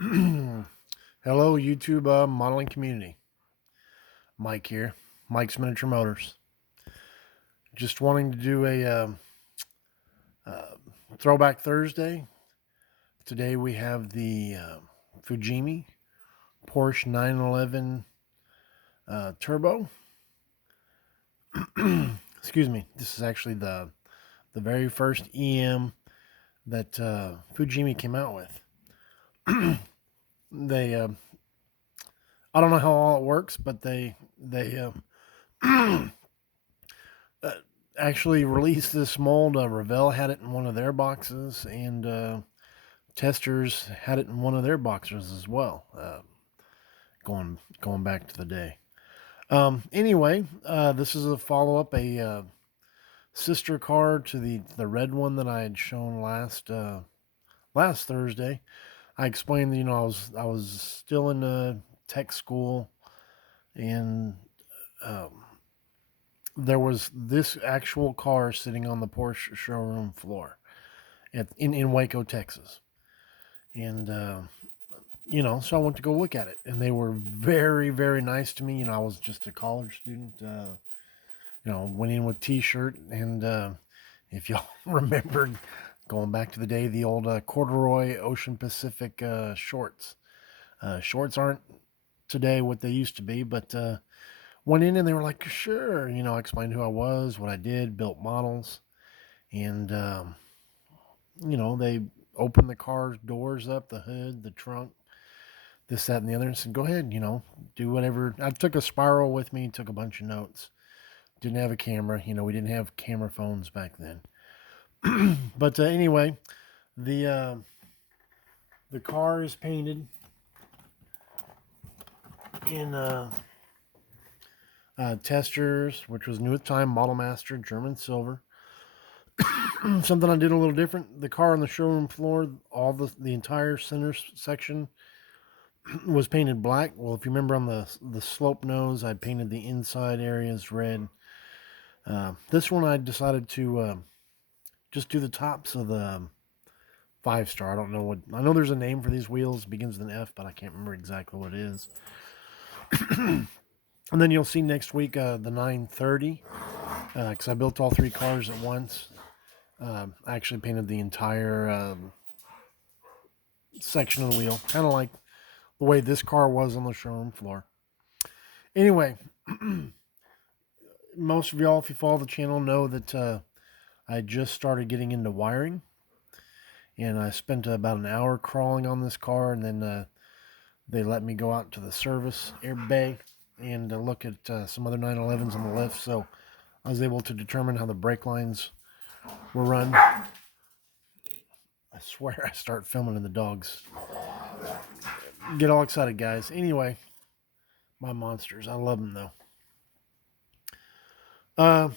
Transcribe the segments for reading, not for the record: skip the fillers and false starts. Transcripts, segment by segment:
Hello, YouTube modeling community. Mike here. Mike's Miniature Motors. Just wanting to do a uh, throwback Thursday. Today we have the Fujimi Porsche 911 Turbo. Excuse me. This is actually the very first EM that Fujimi came out with. They I don't know how all it works, but they uh, actually released this mold. Revell had it in one of their boxes, and Testers had it in one of their boxes as well. Going back to the day. Anyway, this is a follow up, a sister car to the red one that I had shown last Thursday. I explained that I was still in tech school, and um, there was this actual car sitting on the Porsche showroom floor in Waco, Texas. And, so I went to go look at it. And they were very, very nice to me. I was just a college student, went in with t-shirt. And if y'all remembered going back to the day, the old corduroy Ocean Pacific shorts. Shorts aren't today what they used to be, but went in and they were like, sure. I explained who I was, what I did, built models. And, they opened the car doors up, the hood, the trunk, this, that, and the other, and said, go ahead, do whatever. I took a spiral with me, took a bunch of notes. Didn't have a camera. We didn't have camera phones back then. But anyway, the uh, the car is painted in Testers, which was new at the time, Model Master, German silver. Something I did a little different. The car on the showroom floor, all the entire center section was painted black. Well, if you remember on the slope nose, I painted the inside areas red. This one I decided to just do the tops of the 5-star. I don't know what. I know there's a name for these wheels. It begins with an F, but I can't remember exactly what it is. And then you'll see next week the 930, because I built all three cars at once. I actually painted the entire section of the wheel, kind of like the way this car was on the showroom floor. Anyway, most of y'all, if you follow the channel, know that I just started getting into wiring, and I spent about an hour crawling on this car, and then they let me go out to the service air bay and look at some other 911s on the lift, so I was able to determine how the brake lines were run. I swear I start filming and the dogs get all excited, guys. Anyway, my monsters. I love them, though.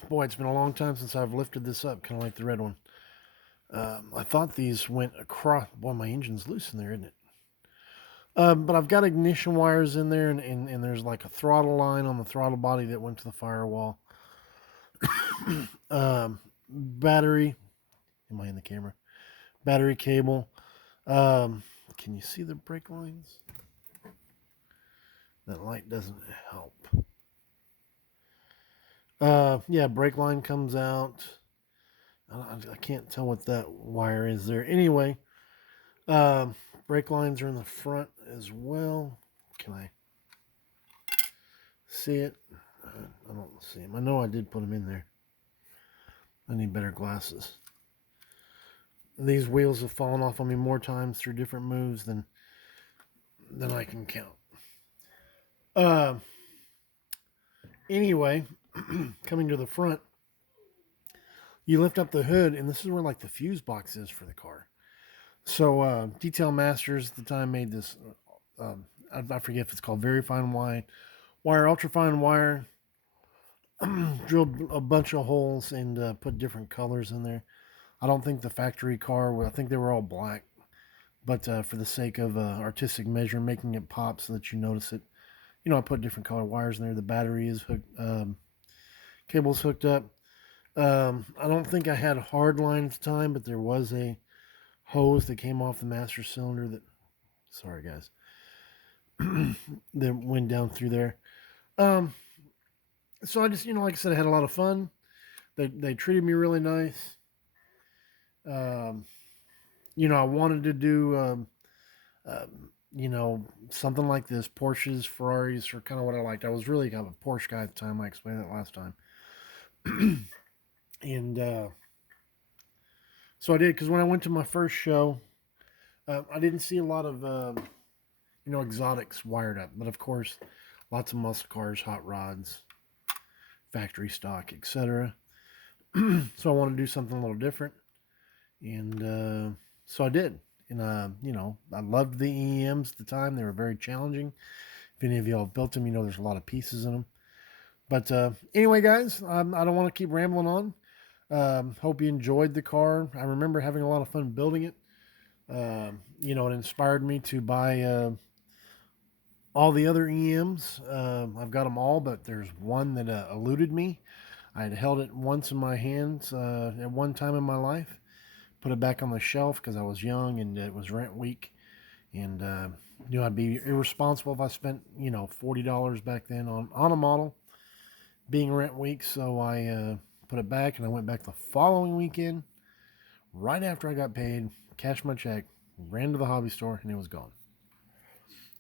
Boy, it's been a long time since I've lifted this up, kind of like the red one. I thought these went across. Boy, my engine's loose in there, isn't it? But I've got ignition wires in there, and there's like a throttle line on the throttle body that went to the firewall. Battery. Am I in the camera? Battery cable. Can you see the brake lines? That light doesn't help. Yeah, brake line comes out. I can't tell what that wire is there. Anyway, brake lines are in the front as well. Can I see it? I don't see them. I know I did put them in there. I need better glasses. These wheels have fallen off on me more times through different moves than I can count. Anyway, coming to the front, you lift up the hood, and this is where like the fuse box is for the car. So Detail Masters at the time made this. I forget if it's called very fine wire, ultra fine wire. Drilled a bunch of holes and put different colors in there. I don't think the factory car. I think they were all black, but for the sake of artistic measure, making it pop so that you notice it, I put different color wires in there. The battery is hooked, cables hooked up. I don't think I had hard line at the time, but there was a hose that came off the master cylinder that Sorry, guys. That went down through there. Um, so I just, like I said, I had a lot of fun. They treated me really nice. Um, I wanted to do, something like this. Porsches, Ferraris are kind of what I liked. I was really kind of a Porsche guy at the time. I explained that last time. And so I did, because when I went to my first show, I didn't see a lot of, exotics wired up. But of course, lots of muscle cars, hot rods, factory stock, etc. So I wanted to do something a little different. And so I did. And, I loved the EMs at the time. They were very challenging. If any of y'all have built them, there's a lot of pieces in them. But anyway, guys, I don't want to keep rambling on. Hope you enjoyed the car. I remember having a lot of fun building it. It inspired me to buy all the other EMs. I've got them all, but there's one that eluded me. I had held it once in my hands at one time in my life. Put it back on the shelf because I was young and it was rent week. And I'd be irresponsible if I spent $40 back then on a model being rent week. So I put it back, and I went back the following weekend right after I got paid, cashed my check, ran to the hobby store, and it was gone.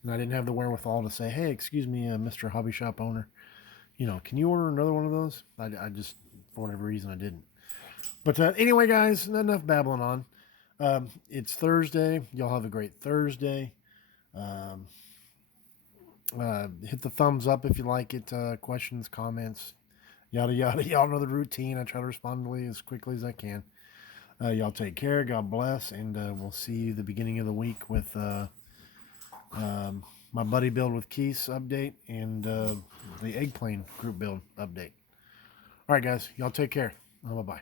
And I didn't have the wherewithal to say, "Hey, excuse me, Mr. Hobby Shop owner, can you order another one of those?" I just, for whatever reason, I didn't. But anyway, guys, not enough babbling on. It's Thursday. Y'all have a great Thursday. Um, hit the thumbs up if you like it. Questions, comments, yada yada. Y'all know the routine. I try to respond as quickly as I can. Y'all take care. God bless, and we'll see you the beginning of the week with my buddy build with Keys update and the eggplane group build update. All right, guys. Y'all take care. Bye bye.